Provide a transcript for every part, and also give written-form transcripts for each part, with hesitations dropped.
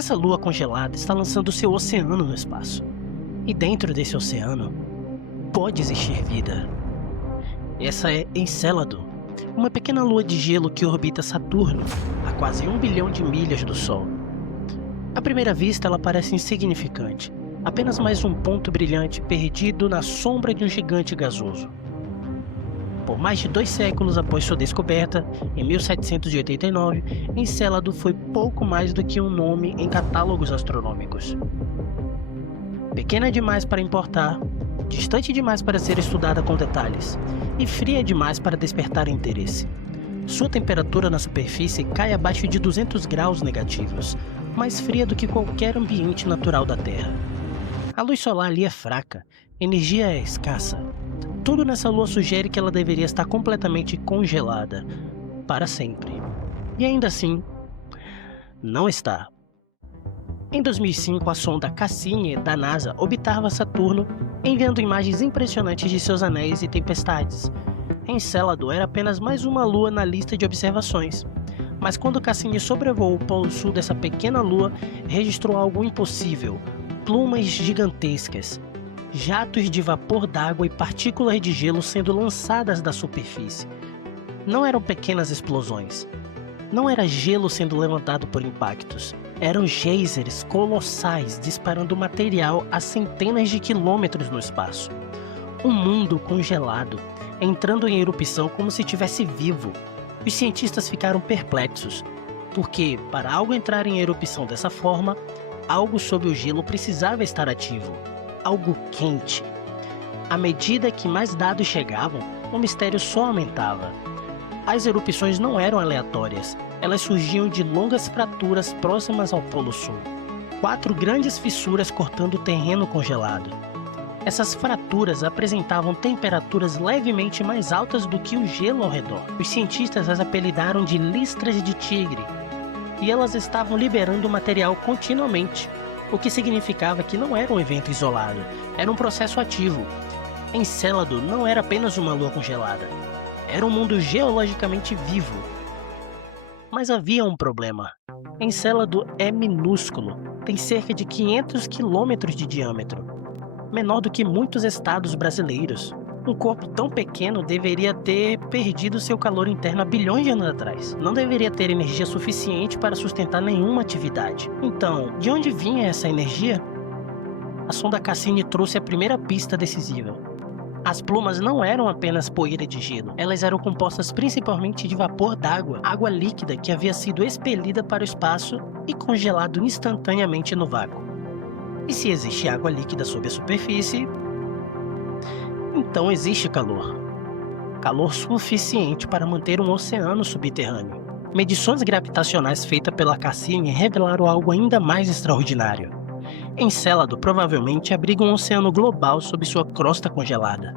Essa lua congelada está lançando seu oceano no espaço. E dentro desse oceano, pode existir vida. Essa é Encélado, uma pequena lua de gelo que orbita Saturno, a quase 1 bilhão de milhas do Sol. À primeira vista, ela parece insignificante, apenas mais um ponto brilhante perdido na sombra de um gigante gasoso. Por mais de 2 séculos após sua descoberta, em 1789, Encélado foi pouco mais do que um nome em catálogos astronômicos. Pequena demais para importar, distante demais para ser estudada com detalhes, e fria demais para despertar interesse. Sua temperatura na superfície cai abaixo de 200 graus negativos, mais fria do que qualquer ambiente natural da Terra. A luz solar ali é fraca, energia é escassa. Tudo nessa lua sugere que ela deveria estar completamente congelada, para sempre. E ainda assim, não está. Em 2005, a sonda Cassini, da NASA, orbitava Saturno, enviando imagens impressionantes de seus anéis e tempestades. Encélado era apenas mais uma lua na lista de observações. Mas quando Cassini sobrevoou o polo sul dessa pequena lua, registrou algo impossível: plumas gigantescas, jatos de vapor d'água e partículas de gelo sendo lançadas da superfície. Não eram pequenas explosões. Não era gelo sendo levantado por impactos. Eram geysers colossais disparando material a centenas de quilômetros no espaço. Um mundo congelado, entrando em erupção como se estivesse vivo. Os cientistas ficaram perplexos, porque, para algo entrar em erupção dessa forma, algo sob o gelo precisava estar ativo. Algo quente. À medida que mais dados chegavam, o mistério só aumentava. As erupções não eram aleatórias, elas surgiam de longas fraturas próximas ao Polo Sul. 4 grandes fissuras cortando o terreno congelado. Essas fraturas apresentavam temperaturas levemente mais altas do que o gelo ao redor. Os cientistas as apelidaram de listras de tigre, e elas estavam liberando material continuamente, o que significava que não era um evento isolado, era um processo ativo. Encélado não era apenas uma lua congelada, era um mundo geologicamente vivo. Mas havia um problema. Encélado é minúsculo, tem cerca de 500 quilômetros de diâmetro, menor do que muitos estados brasileiros. Um corpo tão pequeno deveria ter perdido seu calor interno há bilhões de anos atrás. Não deveria ter energia suficiente para sustentar nenhuma atividade. Então, de onde vinha essa energia? A sonda Cassini trouxe a primeira pista decisiva. As plumas não eram apenas poeira de gelo, elas eram compostas principalmente de vapor d'água, água líquida que havia sido expelida para o espaço e congelado instantaneamente no vácuo. E se existe água líquida sob a superfície, então existe calor. Calor suficiente para manter um oceano subterrâneo. Medições gravitacionais feitas pela Cassini revelaram algo ainda mais extraordinário. Encélado provavelmente abriga um oceano global sob sua crosta congelada.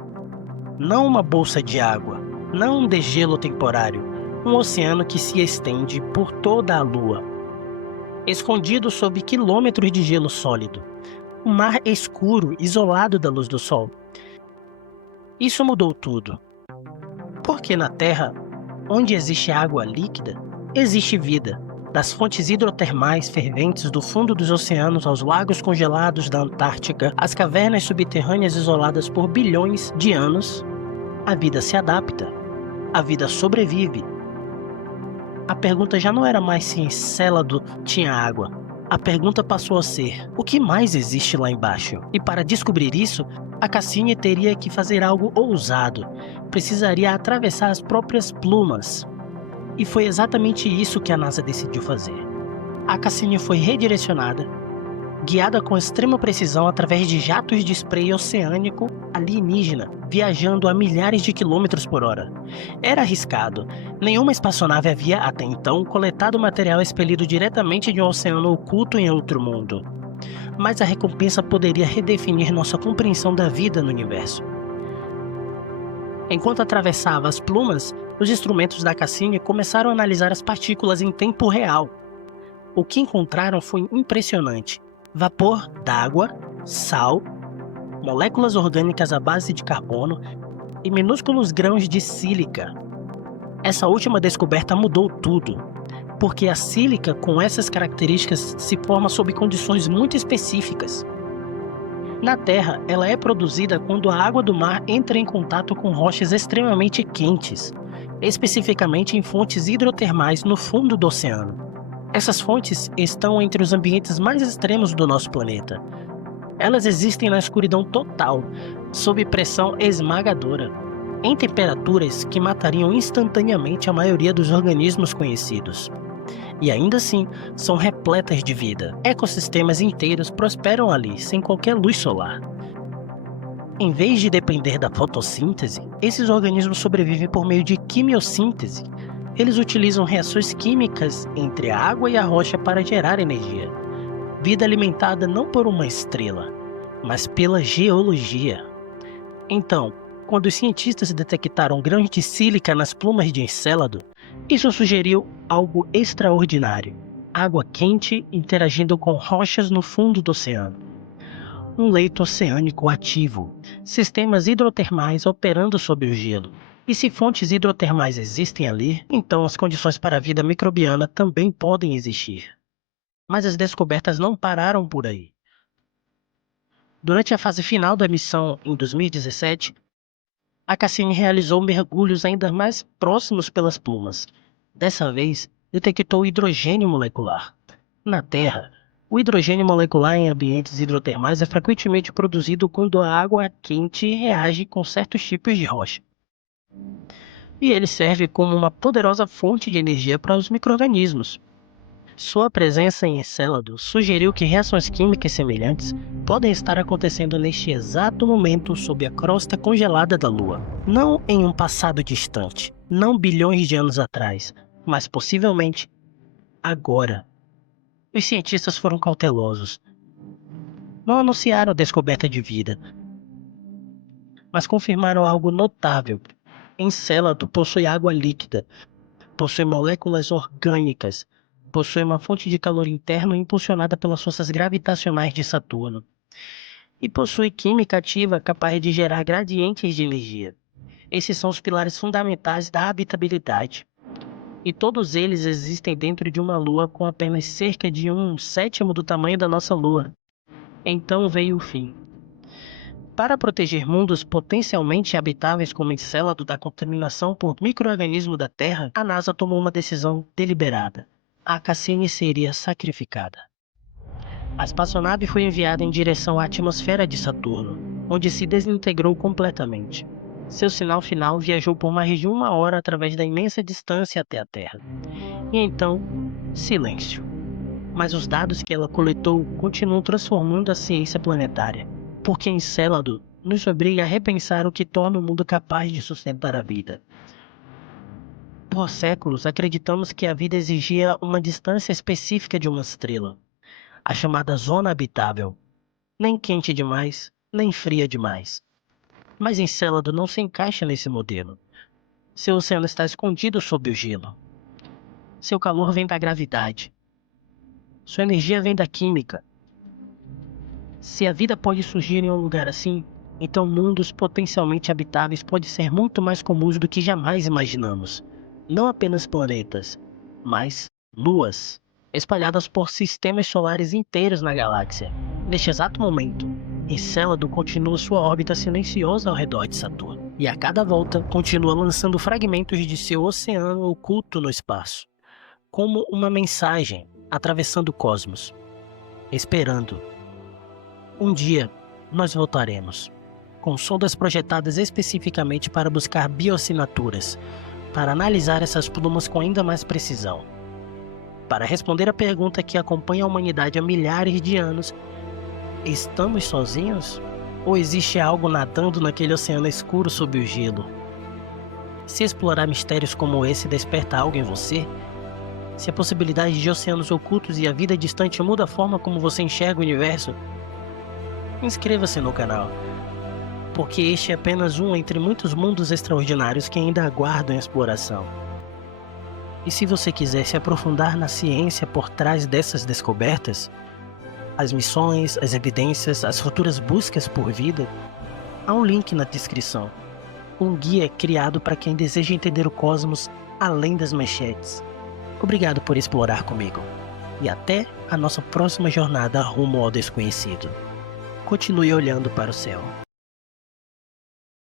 Não uma bolsa de água, não um degelo temporário, um oceano que se estende por toda a Lua. Escondido sob quilômetros de gelo sólido, um mar escuro isolado da luz do Sol. Isso mudou tudo. Porque na Terra, onde existe água líquida, existe vida. Das fontes hidrotermais ferventes do fundo dos oceanos aos lagos congelados da Antártica, às cavernas subterrâneas isoladas por bilhões de anos, a vida se adapta, a vida sobrevive. A pergunta já não era mais se Encélado tinha água. A pergunta passou a ser: o que mais existe lá embaixo? E para descobrir isso, a Cassini teria que fazer algo ousado. Precisaria atravessar as próprias plumas. E foi exatamente isso que a NASA decidiu fazer. A Cassini foi redirecionada, guiada com extrema precisão através de jatos de spray oceânico alienígena, viajando a milhares de quilômetros por hora. Era arriscado. Nenhuma espaçonave havia, até então, coletado material expelido diretamente de um oceano oculto em outro mundo. Mas a recompensa poderia redefinir nossa compreensão da vida no universo. Enquanto atravessava as plumas, os instrumentos da Cassini começaram a analisar as partículas em tempo real. O que encontraram foi impressionante. Vapor d'água, sal, moléculas orgânicas à base de carbono e minúsculos grãos de sílica. Essa última descoberta mudou tudo. porque a sílica com essas características se forma sob condições muito específicas. Na Terra, ela é produzida quando a água do mar entra em contato com rochas extremamente quentes, especificamente em fontes hidrotermais no fundo do oceano. Essas fontes estão entre os ambientes mais extremos do nosso planeta. Elas existem na escuridão total, sob pressão esmagadora, em temperaturas que matariam instantaneamente a maioria dos organismos conhecidos. E ainda assim, são repletas de vida. Ecossistemas inteiros prosperam ali, sem qualquer luz solar. Em vez de depender da fotossíntese, esses organismos sobrevivem por meio de quimiossíntese. Eles utilizam reações químicas entre a água e a rocha para gerar energia. Vida alimentada não por uma estrela, mas pela geologia. Então, quando os cientistas detectaram grãos de sílica nas plumas de Encélado, isso sugeriu algo extraordinário: água quente interagindo com rochas no fundo do oceano. Um leito oceânico ativo, sistemas hidrotermais operando sob o gelo. E se fontes hidrotermais existem ali, então as condições para a vida microbiana também podem existir. Mas as descobertas não pararam por aí. Durante a fase final da missão, em 2017, a Cassini realizou mergulhos ainda mais próximos pelas plumas. Dessa vez, detectou hidrogênio molecular. Na Terra, o hidrogênio molecular em ambientes hidrotermais é frequentemente produzido quando a água quente reage com certos tipos de rocha. E ele serve como uma poderosa fonte de energia para os micro-organismos. Sua presença em Encélado sugeriu que reações químicas semelhantes podem estar acontecendo neste exato momento sob a crosta congelada da Lua. Não em um passado distante, não bilhões de anos atrás, mas possivelmente agora. Os cientistas foram cautelosos. Não anunciaram a descoberta de vida, mas confirmaram algo notável. Encélado possui água líquida, possui moléculas orgânicas, possui uma fonte de calor interno impulsionada pelas forças gravitacionais de Saturno, e possui química ativa capaz de gerar gradientes de energia. Esses são os pilares fundamentais da habitabilidade. E todos eles existem dentro de uma lua com apenas cerca de 1/7 do tamanho da nossa lua. Então veio o fim. Para proteger mundos potencialmente habitáveis como Encélado da contaminação por micro-organismos da Terra, a NASA tomou uma decisão deliberada. A Cassini seria sacrificada. A espaçonave foi enviada em direção à atmosfera de Saturno, onde se desintegrou completamente. Seu sinal final viajou por mais de 1 hora através da imensa distância até a Terra. E então, silêncio. Mas os dados que ela coletou continuam transformando a ciência planetária, porque Encélado nos obriga a repensar o que torna o mundo capaz de sustentar a vida. Por séculos, acreditamos que a vida exigia uma distância específica de uma estrela, a chamada zona habitável, nem quente demais, nem fria demais. Mas Encélado não se encaixa nesse modelo. Seu oceano está escondido sob o gelo. Seu calor vem da gravidade. Sua energia vem da química. Se a vida pode surgir em um lugar assim, então mundos potencialmente habitáveis podem ser muito mais comuns do que jamais imaginamos. Não apenas planetas, mas luas, espalhadas por sistemas solares inteiros na galáxia. Neste exato momento, Encélado continua sua órbita silenciosa ao redor de Saturno, e a cada volta continua lançando fragmentos de seu oceano oculto no espaço, como uma mensagem atravessando o cosmos, esperando. Um dia, nós voltaremos, com sondas projetadas especificamente para buscar bioassinaturas, para analisar essas plumas com ainda mais precisão. Para responder a pergunta que acompanha a humanidade há milhares de anos: estamos sozinhos? Ou existe algo nadando naquele oceano escuro sob o gelo? Se explorar mistérios como esse desperta algo em você, se a possibilidade de oceanos ocultos e a vida distante muda a forma como você enxerga o universo, inscreva-se no canal, porque este é apenas um entre muitos mundos extraordinários que ainda aguardam exploração. E se você quiser se aprofundar na ciência por trás dessas descobertas, as missões, as evidências, as futuras buscas por vida, há um link na descrição. Um guia criado para quem deseja entender o cosmos além das manchetes. Obrigado por explorar comigo. E até a nossa próxima jornada rumo ao desconhecido. Continue olhando para o céu.